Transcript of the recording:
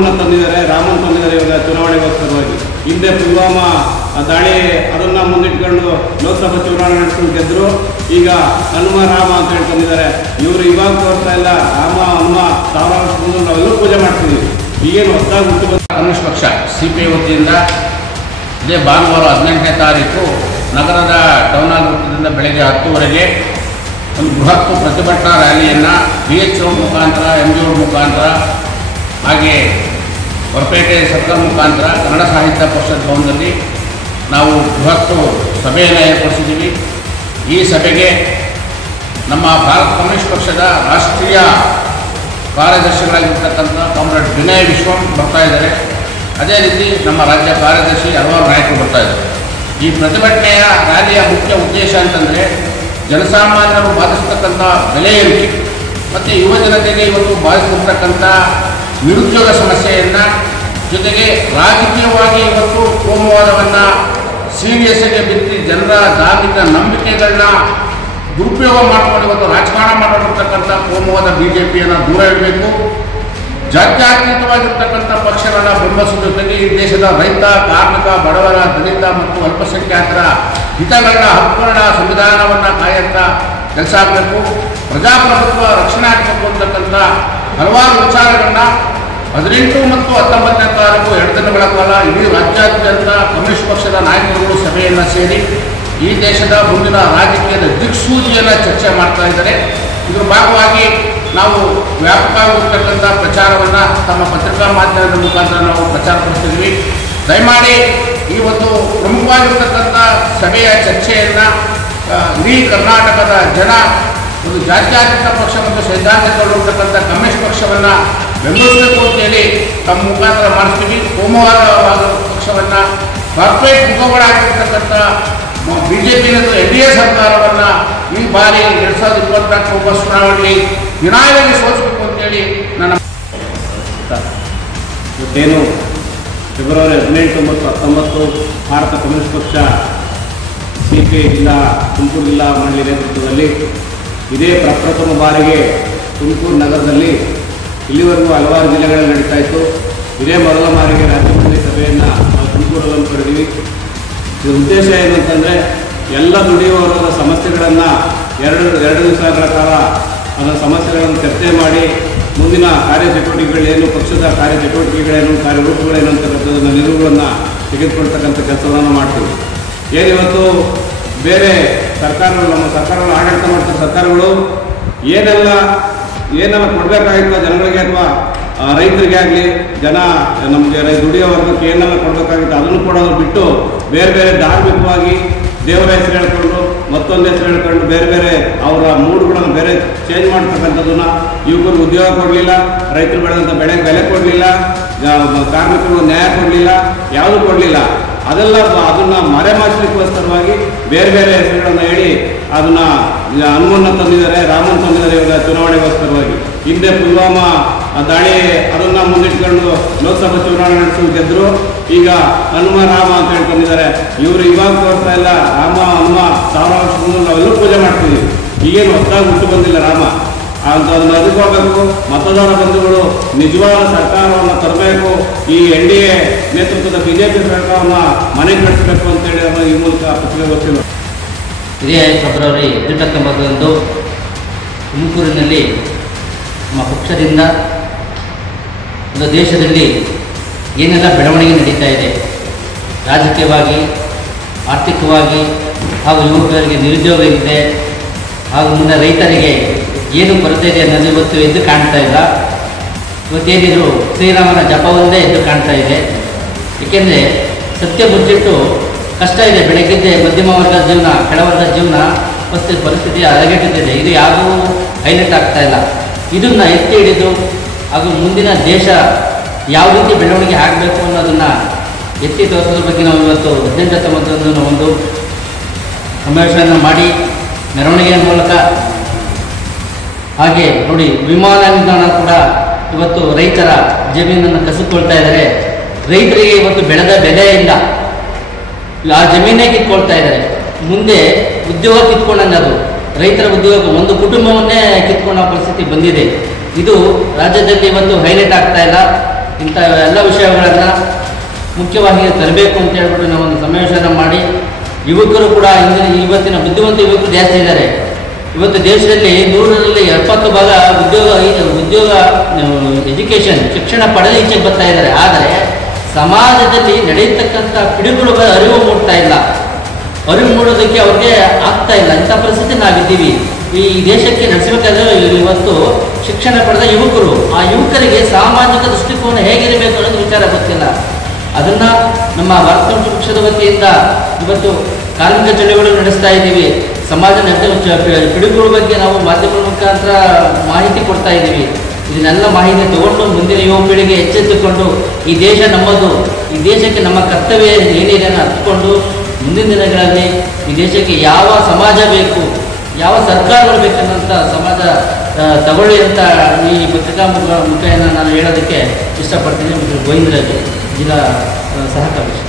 ಹನುಮನ್ನ ತಂದಿದ್ದಾರೆ, ರಾಮನ್ ತಂದಿದ್ದಾರೆ ಇವಾಗ ಚುನಾವಣೆಗೋಸ್ಕರವಾಗಿ. ಹಿಂದೆ ಪುಲ್ವಾಮಾ ದಾಳಿ ಅದನ್ನು ಮುಂದಿಟ್ಕೊಂಡು ಲೋಕಸಭಾ ಚುನಾವಣೆ ನಡೆಸ್ಕೊಂಡು ಗೆದ್ದರು. ಈಗ ಹನುಮ ರಾಮ ಅಂತ ಹೇಳಿ ತಂದಿದ್ದಾರೆ. ಇವರು ಇವಾಗ ತೋರ್ತಾ ಇಲ್ಲ, ರಾಮ ಹನುಮ ಸಾವಿರಾರು ವರ್ಷ ಮುಂದೆ ನಾವೆಲ್ಲರೂ ಪೂಜೆ ಮಾಡ್ತಿದ್ದೀವಿ. ಈಗೇನು ಹೊಸದಾಗಿ ಹುಟ್ಟು ಬಂದ ಕಮ್ಯುನಿಸ್ಟ್ ಪಕ್ಷ CPI ವತಿಯಿಂದ ಇದೇ ಭಾನುವಾರ 18ನೇ ತಾರೀಕು ನಗರದ ಟೌನ್ ಹಾಲ್ ವೃತ್ತದಿಂದ ಬೆಳಗ್ಗೆ 10:00ವರೆಗೆ ಒಂದು ಬೃಹತ್ ಪ್ರತಿಭಟನಾ ರ್ಯಾಲಿಯನ್ನು BH ರೋಡ್ ಮುಖಾಂತರ, MG ರೋಡ್ ಮುಖಾಂತರ, ಹಾಗೆ ಹೊರಪೇಟೆ ಸರ್ಕಲ್ ಮುಖಾಂತರ ಕನ್ನಡ ಸಾಹಿತ್ಯ ಪರಿಷತ್ ಭವನದಲ್ಲಿ ನಾವು ಬೃಹತ್ ಸಭೆಯನ್ನು ಏರ್ಪಡಿಸಿದ್ದೀವಿ. ಈ ಸಭೆಗೆ ನಮ್ಮ ಭಾರತ ಕಮ್ಯುನಿಸ್ಟ್ ಪಕ್ಷದ ರಾಷ್ಟ್ರೀಯ ಕಾರ್ಯದರ್ಶಿಗಳಾಗಿರ್ತಕ್ಕಂಥ ಕಾಮ್ರೇಡ್ ವಿನಯ್ ವಿಶ್ವಂ ಬರ್ತಾ ಇದ್ದಾರೆ. ಅದೇ ರೀತಿ ನಮ್ಮ ರಾಜ್ಯ ಕಾರ್ಯದರ್ಶಿ ಹಲವಾರು ನಾಯಕರು ಬರ್ತಾ ಇದ್ದಾರೆ. ಈ ಪ್ರತಿಭಟನೆಯ ರ್ಯಾಲಿಯ ಮುಖ್ಯ ಉದ್ದೇಶ ಅಂತಂದರೆ ಜನಸಾಮಾನ್ಯರು ಬಾಧಿಸ್ತಕ್ಕಂಥ ಬೆಲೆ ಏರಿಕೆ ಮತ್ತು ಯುವ ಜನತೆಗೆ ಇವತ್ತು ಬಾಧಿಸಿರ್ತಕ್ಕಂಥ ನಿರುದ್ಯೋಗ ಸಮಸ್ಯೆಯನ್ನು, ಜೊತೆಗೆ ರಾಜಕೀಯವಾಗಿ ಇವತ್ತು ಕೋಮುವಾದವನ್ನು ಸೀರಿಯಸ್ಗೆ ಬಿತ್ತಿ ಜನರ ಧಾರ್ಮಿಕ ನಂಬಿಕೆಗಳನ್ನ ದುರುಪಯೋಗ ಮಾಡಿಕೊಂಡು ಇವತ್ತು ರಾಜಕಾರಣ ಮಾಡಿರ್ತಕ್ಕಂಥ ಕೋಮುವಾದ BJPಯನ್ನು ದೂರ ಇಡಬೇಕು. ಜಾತ್ಯತೀತವಾಗಿರ್ತಕ್ಕಂಥ ಪಕ್ಷಗಳನ್ನ ಬೆಂಬಲಿಸುವ ಜೊತೆಗೆ ಈ ದೇಶದ ರೈತ, ಕಾರ್ಮಿಕ, ಬಡವರ, ದಲಿತ ಮತ್ತು ಅಲ್ಪಸಂಖ್ಯಾತರ ಹಿತಗಳನ್ನ, ಹಕ್ಕುಗಳನ್ನ, ಸಂವಿಧಾನವನ್ನು ಕಾಯಂತ ಕೆಲಸ ಆಗಬೇಕು. ಪ್ರಜಾಪ್ರಭುತ್ವ ರಕ್ಷಣೆ ಆಗಬೇಕು ಅಂತಕ್ಕಂಥ ಹಲವಾರು ವಿಚಾರಗಳನ್ನ 18 ಮತ್ತು 19ನೇ ತಾರೀಕು 2 ದಿನಗಳ ಕಾಲ ಇಡೀ ರಾಜ್ಯಾದ್ಯಂತ ಕಮ್ಯುನಿಸ್ಟ್ ಪಕ್ಷದ ನಾಯಕರುಗಳು ಸಭೆಯನ್ನು ಸೇರಿ ಈ ದೇಶದ ಮುಂದಿನ ರಾಜಕೀಯದ ದಿಕ್ಸೂಚಿಯನ್ನು ಚರ್ಚೆ ಮಾಡ್ತಾ ಇದ್ದಾರೆ. ಇದರ ಭಾಗವಾಗಿ ನಾವು ವ್ಯಾಪಕವಾಗಿರ್ತಕ್ಕಂಥ ಪ್ರಚಾರವನ್ನು ತಮ್ಮ ಪತ್ರಿಕಾ ಮಾಧ್ಯಮದ ಮುಖಾಂತರ ನಾವು ಪ್ರಚಾರ ಪಡಿಸ್ತಿದ್ವಿ. ದಯಮಾಡಿ ಈ ಒಂದು ಪ್ರಮುಖವಾಗಿರ್ತಕ್ಕಂಥ ಸಭೆಯ ಚರ್ಚೆಯನ್ನು ಇಡೀ ಕರ್ನಾಟಕದ ಜನ ಒಂದು ಜಾತ್ಯತೀತ ಪಕ್ಷ ಮತ್ತು ಸೈದ್ಧಾಂತಿಕವಾಗಿರ್ತಕ್ಕಂಥ ಕಮ್ಯುನಿಸ್ಟ್ ಪಕ್ಷವನ್ನು ಬೆಂಬಲಿಸಬೇಕು ಅಂತೇಳಿ ತಮ್ಮ ಮುಖಾಂತರ ಮಾಡಿಸ್ತೀವಿ. ಕೋಮುವಾದವಾದ ಪಕ್ಷವನ್ನು ಕಾರ್ಪೊರೇಟ್ ಮುಖಗಳಾಗಿರ್ತಕ್ಕಂಥ BJP NDA ಸರ್ಕಾರವನ್ನು ಈ ಬಾರಿ 2024 ಚುನಾವಣೆಯಲ್ಲಿ ವಿನಾಯವಾಗಿ ಸೋಲಿಸಬೇಕು ಅಂತೇಳಿ ನನ್ನ ಇವತ್ತೇನು ಫೆಬ್ರವರಿ 18 ಮತ್ತು 19 ಭಾರತ ಕಮ್ಯುನಿಸ್ಟ್ ಪಕ್ಷ CPI ಜಿಲ್ಲಾ ತುಮಕೂರು ಜಿಲ್ಲಾ ಮಂಡಳಿ ನೇತೃತ್ವದಲ್ಲಿ ಇದೇ ಪ್ರಪ್ರಥಮ ಬಾರಿಗೆ ತುಮಕೂರು ನಗರದಲ್ಲಿ ಇಲ್ಲಿವರೆಗೂ ಹಲವಾರು ಜಿಲ್ಲೆಗಳಲ್ಲಿ ನಡೀತಾ ಇತ್ತು. ಇದೇ ಮೊದಲ ಬಾರಿಗೆ ರಾಜ್ಯ ಮಂಡಳಿ ಸಭೆಯನ್ನು ನಾವು ತುಮಕೂರಲ್ಲಿ ಕರೆದಿವಿ. ಇದರ ಉದ್ದೇಶ ಏನು ಅಂತಂದರೆ ಎಲ್ಲ ದುಡಿಯುವವರ ಸಮಸ್ಯೆಗಳನ್ನು ಎರಡು ದಿವಸಗಳ ಕಾಲ ಅದರ ಸಮಸ್ಯೆಗಳನ್ನು ಚರ್ಚೆ ಮಾಡಿ ಮುಂದಿನ ಕಾರ್ಯಚಟುವಟಿಕೆಗಳೇನು, ಪಕ್ಷದ ಕಾರ್ಯಚಟುವಟಿಕೆಗಳೇನು, ಕಾರ್ಯರೂಪಗಳೇನು ಅಂತಕ್ಕಂಥದ್ದನ್ನು ನಿಲುವುಗಳನ್ನು ತೆಗೆದುಕೊಳ್ತಕ್ಕಂಥ ಕೆಲಸವನ್ನು ಮಾಡ್ತೀವಿ. ಏನಿವತ್ತು ಬೇರೆ ಸರ್ಕಾರಗಳು, ನಮ್ಮ ಸರ್ಕಾರಗಳು ಆಡಳಿತ ಮಾಡ್ತಿರೋ ಸರ್ಕಾರಗಳು ಏನೆಲ್ಲ ಕೊಡಬೇಕಾಗಿತ್ತು ಜನಗಳಿಗೆ ಅಥವಾ ರೈತರಿಗೆ ಆಗಲಿ ನಮಗೆ ದುಡಿಯೋ ವರ್ಗಕ್ಕೆ ಏನೆಲ್ಲ ಕೊಡಬೇಕಾಗಿತ್ತು ಅದನ್ನು ಕೊಡೋದು ಬಿಟ್ಟು ಬೇರೆ ಬೇರೆ ಧಾರ್ಮಿಕವಾಗಿ ದೇವರ ಹೆಸರು ಹೇಳ್ಕೊಂಡು ಮತ್ತೊಂದು ಹೆಸರು ಹೇಳ್ಕೊಂಡು ಬೇರೆ ಬೇರೆ ಅವರ ಮೂಡುಗಳನ್ನು ಬೇರೆ ಚೇಂಜ್ ಮಾಡ್ತಕ್ಕಂಥದ್ದನ್ನು, ಯುವಕರಿಗೆ ಉದ್ಯೋಗ ಕೊಡಲಿಲ್ಲ, ರೈತರು ಬೆಳೆದಂಥ ಬೆಳೆಗೆ ಬೆಲೆ ಕೊಡಲಿಲ್ಲ, ಕಾರ್ಮಿಕರಿಗೆ ನ್ಯಾಯ ಕೊಡಲಿಲ್ಲ, ಯಾವುದೂ ಕೊಡಲಿಲ್ಲ. ಅದನ್ನು ಮರೆಮಾಚಲಿಕ್ಕೋಸ್ಕರವಾಗಿ ಬೇರೆ ಬೇರೆ ಹೆಸರುಗಳನ್ನು ಹೇಳಿ ಅದನ್ನು ಹನುಮನ್ನ ತಂದಿದ್ದಾರೆ, ರಾಮನ್ ತಂದಿದ್ದಾರೆ ಇವಾಗ ಚುನಾವಣೆಗೋಸ್ಕರವಾಗಿ. ಹಿಂದೆ ಪುಲ್ವಾಮಾ ದಾಳಿ ಅದನ್ನು ಮುಂದಿಟ್ಕೊಂಡು ಲೋಕಸಭಾ ಚುನಾವಣೆ ನಡೆಸ್ಕೊಂಡು ಗೆದ್ದರು. ಈಗ ಹನುಮ ರಾಮ ಅಂತ ಹೇಳಿ ತಂದಿದ್ದಾರೆ. ಇವರು ಇವಾಗ ತೋರ್ತಾ ಇಲ್ಲ, ರಾಮ ಹನುಮ ಸಾವಿರಾರು ವರ್ಷ ಮುಂದೆ ನಾವೆಲ್ಲರೂ ಪೂಜೆ ಮಾಡ್ತಿದ್ದೀವಿ. ಈಗೇನು ಹೊಸದಾಗಿ ಹುಟ್ಟು ಬಂದಿಲ್ಲ ರಾಮ ಅಂತ ಅದನ್ನು ಅದಕ್ಕೋಗಬೇಕು. ಮತದಾರ ಬಂಧುಗಳು ನಿಜವಾದ ಸರ್ಕಾರವನ್ನು ತರಬೇಕು, ಈ NDA ನೇತೃತ್ವದ BJP ಸರ್ಕಾರವನ್ನು ಮನೆಗೆ ಕಳಿಸಬೇಕು ಅಂತೇಳಿ ನಾವು ಈ ಮೂಲಕ ಪತ್ರಿಕಾಗೋಷ್ಠಿ. ಇದೇ ಫೆಬ್ರವರಿ 19 ತುಮಕೂರಿನಲ್ಲಿ ನಮ್ಮ ಪಕ್ಷದಿಂದ ಒಂದು ದೇಶದಲ್ಲಿ ಏನೆಲ್ಲ ಬೆಳವಣಿಗೆ ನಡೀತಾ ಇದೆ, ರಾಜಕೀಯವಾಗಿ, ಆರ್ಥಿಕವಾಗಿ, ಹಾಗೂ ಯುವಕರಿಗೆ ನಿರುದ್ಯೋಗ ಇದೆ, ಹಾಗೂ ಮುಂದೆ ರೈತರಿಗೆ ಏನು ಕೊರತೆ ಇದೆ ಅನ್ನೋದು ಇವತ್ತು ಎದ್ದು ಕಾಣ್ತಾ ಇಲ್ಲ. ಇವತ್ತೇನಿದ್ರು ಶ್ರೀರಾಮನ ಜಪವೊಂದೇ ಎದ್ದು ಕಾಣ್ತಾ ಇದೆ. ಏಕೆಂದರೆ ಸತ್ಯ ಮುಚ್ಚಿಟ್ಟು ಕಷ್ಟ ಇದೆ. ಬೆಳಗ್ಗಿದ್ದೆ ಮಧ್ಯಮ ವರ್ಗದ ಜೀವನ, ಕೆಳವರ್ಗದ ಜೀವನ ಪರಿಸ್ಥಿತಿ ಹದಗೆಟ್ಟಿದೆ. ಇದು ಯಾವುದೂ ಹೈಲೈಟ್ ಆಗ್ತಾ ಇಲ್ಲ. ಇದನ್ನು ಎತ್ತಿ ಹಿಡಿದು ಹಾಗೂ ಮುಂದಿನ ದೇಶ ಯಾವ ರೀತಿ ಬೆಳವಣಿಗೆ ಆಗಬೇಕು ಅನ್ನೋದನ್ನು ಎತ್ತಿ ತೋರಿಸೋದ್ರ ಬಗ್ಗೆ ನಾವು ಇವತ್ತು 18-19 ಒಂದು ಸಮಾವೇಶವನ್ನು ಮಾಡಿ ಮೆರವಣಿಗೆಯ ಮೂಲಕ, ಹಾಗೆ ನೋಡಿ ವಿಮಾನ ನಿಲ್ದಾಣ ಕೂಡ ಇವತ್ತು ರೈತರ ಜಮೀನನ್ನು ಕಸಿದುಕೊಳ್ತಾ ಇದ್ದಾರೆ. ರೈತರಿಗೆ ಇವತ್ತು ಬೆಳೆದ ಬೆಲೆ ಇಲ್ಲ, ಆ ಜಮೀನೇ ಕಿತ್ಕೊಳ್ತಾ ಇದ್ದಾರೆ. ಮುಂದೆ ಉದ್ಯೋಗ ಕಿತ್ಕೊಂಡಂಗೆ ಅದು ರೈತರ ಉದ್ಯೋಗ ಒಂದು ಕುಟುಂಬವನ್ನೇ ಕಿತ್ಕೊಳ್ಳೋ ಪರಿಸ್ಥಿತಿ ಬಂದಿದೆ. ಇದು ರಾಜ್ಯದಲ್ಲಿ ಇವತ್ತು ಹೈಲೈಟ್ ಆಗ್ತಾ ಇಲ್ಲ. ಇಂಥ ಎಲ್ಲ ವಿಷಯಗಳನ್ನು ಮುಖ್ಯವಾಗಿ ತರಬೇಕು ಅಂತ ಹೇಳ್ಬಿಟ್ಟು ನಾವೊಂದು ಸಮಾವೇಶನ ಮಾಡಿ ಯುವಕರು ಕೂಡ ಇವತ್ತಿನ ಬುದ್ಧಿವಂತ ಯುವಕರು ಜಾಸ್ತಿ ಇದ್ದಾರೆ. ಇವತ್ತು ದೇಶದಲ್ಲಿ 100ರಲ್ಲಿ 70% ಉದ್ಯೋಗ ಎಜುಕೇಷನ್ ಶಿಕ್ಷಣ ಪಡೆದು ಈಚೆಗೆ ಬರ್ತಾ ಇದ್ದಾರೆ. ಆದರೆ ಸಮಾಜದಲ್ಲಿ ನಡೆಯತಕ್ಕಂಥ ಪಿಡುಗುಗಳ ಅರಿವು ಮೂಡ್ತಾ ಇಲ್ಲ. ಅರಿವು ಮೂಡೋದಕ್ಕೆ ಅವ್ರಿಗೆ ಆಗ್ತಾ ಇಲ್ಲ. ಇಂಥ ಪರಿಸ್ಥಿತಿ ನಾವಿದ್ದೀವಿ. ಈ ದೇಶಕ್ಕೆ ನಡೆಸಬೇಕಾದ್ರೆ ಇವತ್ತು ಶಿಕ್ಷಣ ಪಡೆದ ಯುವಕರು, ಆ ಯುವಕರಿಗೆ ಸಾಮಾಜಿಕ ದೃಷ್ಟಿಕೋನ ಹೇಗಿರಬೇಕು ಅನ್ನೋದು ವಿಚಾರ ಗೊತ್ತಿಲ್ಲ. ಅದನ್ನು ನಮ್ಮ ಭಾರತ ಪಕ್ಷದ ವತಿಯಿಂದ ಇವತ್ತು ಕಾರ್ಮಿಕ ಚಳವಳಿ ನಡೆಸ್ತಾ ಇದ್ದೀವಿ. ಸಮಾಜ ಪಿಡುಗುಗಳ ಬಗ್ಗೆ ನಾವು ಮಾಧ್ಯಮಗಳ ಮುಖಾಂತರ ಮಾಹಿತಿ ಕೊಡ್ತಾ ಇದ್ದೀವಿ. ಇದನ್ನೆಲ್ಲ ಮಾಹಿತಿ ತಗೊಂಡು ಮುಂದಿನ ಯುವ ಪೀಳಿಗೆ ಎಚ್ಚೆತ್ತುಕೊಂಡು ಈ ದೇಶ ನಮ್ಮದು, ಈ ದೇಶಕ್ಕೆ ನಮ್ಮ ಕರ್ತವ್ಯ ಏನಿದೆ ಅನ್ನೋ ಅರ್ಥಕೊಂಡು ಮುಂದಿನ ದಿನಗಳಲ್ಲಿ ಈ ದೇಶಕ್ಕೆ ಯಾವ ಸಮಾಜ ಬೇಕು, ಯಾವ ಸರ್ಕಾರಗಳು ಬೇಕನ್ನೋಂಥ ಸಮಾಜ ತಗೊಳ್ಳಿ ಅಂತ ಈ ಪತ್ರಿಕಾ ಮುಖೇನ ನಾನು ಹೇಳೋದಕ್ಕೆ ಇಷ್ಟಪಡ್ತೀನಿ. ಗೋವಿಂದರಾಜ್ ಜಿಲ್ಲಾ ಸಹಕಾರಿ